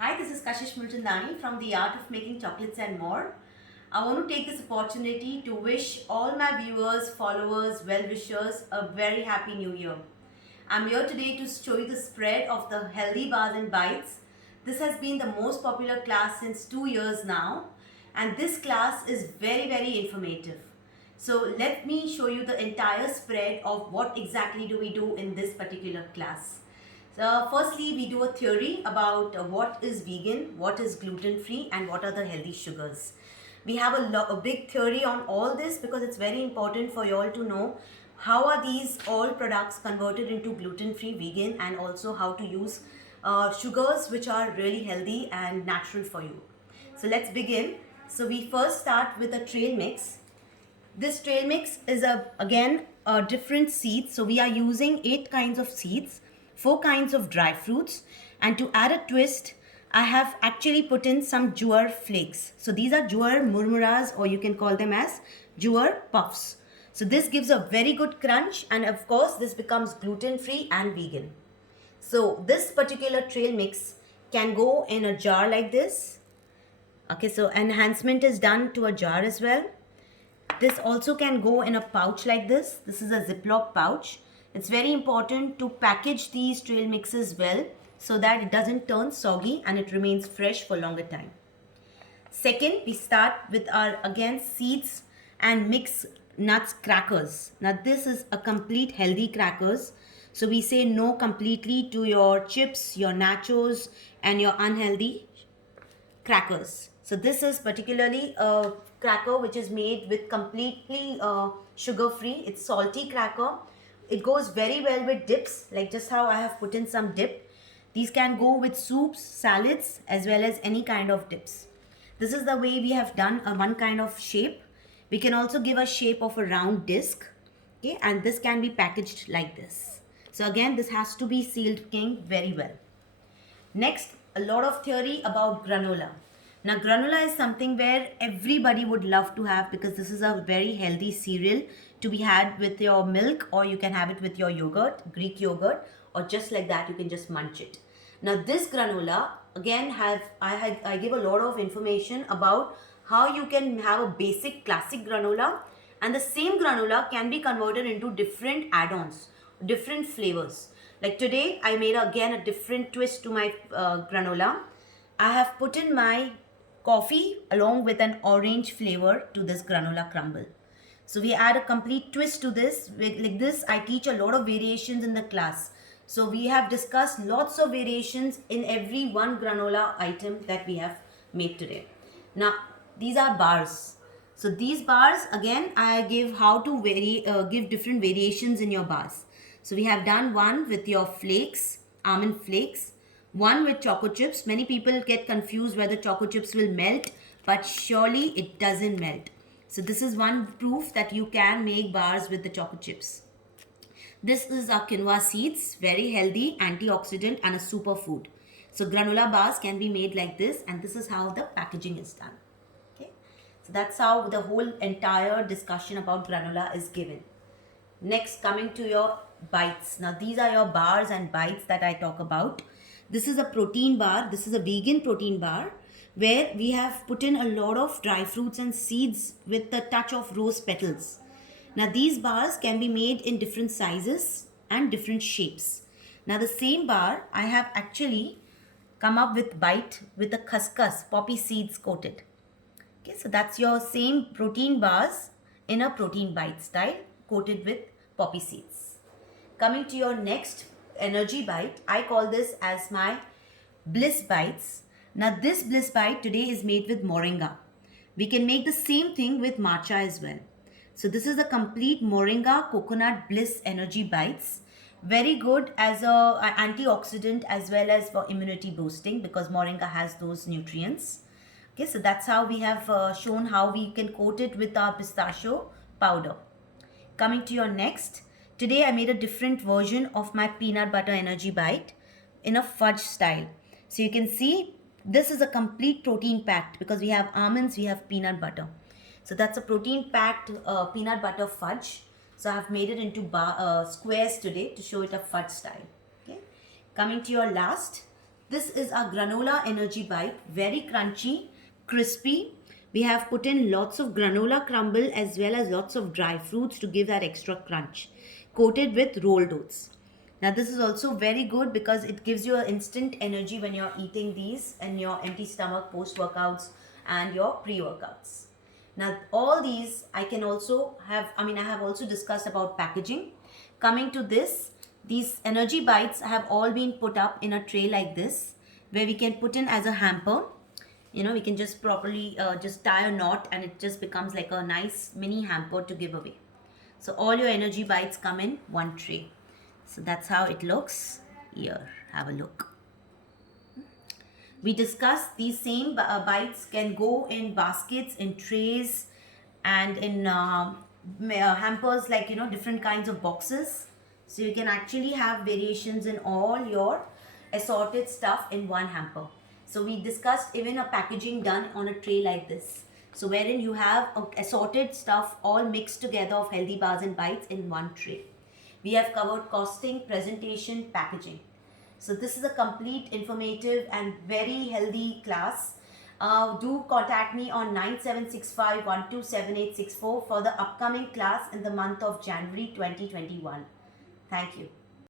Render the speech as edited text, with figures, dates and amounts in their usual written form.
Hi, this is Kashish Mulchandani from The Art of Making Chocolates and More. I want to take this opportunity to wish all my viewers, followers, well-wishers a very happy new year. I'm here today to show you the spread of the healthy bars and bites. This has been the most popular class since 2 years now, and this class is very informative. So let me show you the entire spread of what exactly do we do in this particular class. So firstly, we do a theory about what is vegan, what is gluten-free, and what are the healthy sugars. We have a big theory on all this because it's very important for you all to know how are these all products converted into gluten-free, vegan, and also how to use sugars which are really healthy and natural for you. So let's begin. So we first start with a trail mix. This trail mix is again a different seeds. So we are using 8 kinds of seeds, 4 kinds of dry fruits, and to add a twist, I have actually put in some jowar flakes. So these are jowar murmuras, or you can call them as jowar puffs. So this gives a very good crunch, and of course this becomes gluten free and vegan. So this particular trail mix can go in a jar like this. Okay, so enhancement is done to a jar as well. This also can go in a pouch like this. This is a Ziploc pouch. It's very important to package these trail mixes well so that it doesn't turn soggy and it remains fresh for longer time. Second, we start with our again seeds and mix nuts crackers. Now this is a complete healthy crackers. So we say no completely to your chips, your nachos and your unhealthy crackers. So this is particularly a cracker which is made with completely sugar free. It's salty cracker. It goes very well with dips, like just how I have put in some dip. These can go with soups, salads, as well as any kind of dips. This is the way we have done a one kind of shape. We can also give a shape of a round disc. Okay, and this can be packaged like this. So again, this has to be sealed king very well. Next, a lot of theory about granola. Now, granola is something where everybody would love to have because this is a very healthy cereal to be had with your milk, or you can have it with your yogurt, Greek yogurt, or just like that you can just munch it. Now, this granola again I give a lot of information about how you can have a basic classic granola, and the same granola can be converted into different add-ons, different flavors. Like today, I made again a different twist to my granola. I have put in my coffee along with an orange flavor to this granola crumble. So we add a complete twist to this. Like this, I teach a lot of variations in the class. So we have discussed lots of variations in every one granola item that we have made today. Now, these are bars. So these bars, again, I give how to give different variations in your bars. So we have done one with your flakes, almond flakes, one with choco chips. Many people get confused whether choco chips will melt, but surely it doesn't melt. So this is one proof that you can make bars with the choco chips. This is our quinoa seeds, very healthy, antioxidant and a superfood. So granola bars can be made like this, and this is how the packaging is done. Okay, so that's how the whole entire discussion about granola is given. Next, coming to your bites. Now these are your bars and bites that I talk about. This is a protein bar. This is a vegan protein bar where we have put in a lot of dry fruits and seeds with the touch of rose petals. Now these bars can be made in different sizes and different shapes. Now the same bar I have actually come up with bite with the khaskhas, poppy seeds coated. Okay, so that's your same protein bars in a protein bite style coated with poppy seeds. Coming to your next energy bite, I call this as my bliss bites. Now this bliss bite today is made with moringa. We can make the same thing with matcha as well. So this is a complete moringa coconut bliss energy bites. Very good as a antioxidant as well as for immunity boosting because moringa has those nutrients. Okay, so that's how we have shown how we can coat it with our pistachio powder. Coming to your next, today I made a different version of my peanut butter energy bite in a fudge style. So you can see this is a complete protein packed because we have almonds, we have peanut butter. So that's a protein packed peanut butter fudge. So I have made it into squares today to show it a fudge style. Okay. Coming to your last, This is our granola energy bite, very crunchy, crispy. We have put in lots of granola crumble as well as lots of dry fruits to give that extra crunch, coated with rolled oats. Now this is also very good because it gives you an instant energy when you're eating these and your empty stomach post workouts and your pre-workouts. Now all these I have also discussed about packaging. Coming to this, these energy bites have all been put up in a tray like this, where we can put in as a hamper. We can just properly just tie a knot and it just becomes like a nice mini hamper to give away. So all your energy bites come in one tray. So that's how it looks. Here, have a look. We discussed these same bites can go in baskets, in trays, and in hampers, like different kinds of boxes. So you can actually have variations in all your assorted stuff in one hamper. So we discussed even a packaging done on a tray like this. So wherein you have assorted stuff all mixed together of healthy bars and bites in one tray. We have covered costing, presentation, packaging. So this is a complete, informative and very healthy class. Do contact me on 9765127864 for the upcoming class in the month of January 2021. Thank you.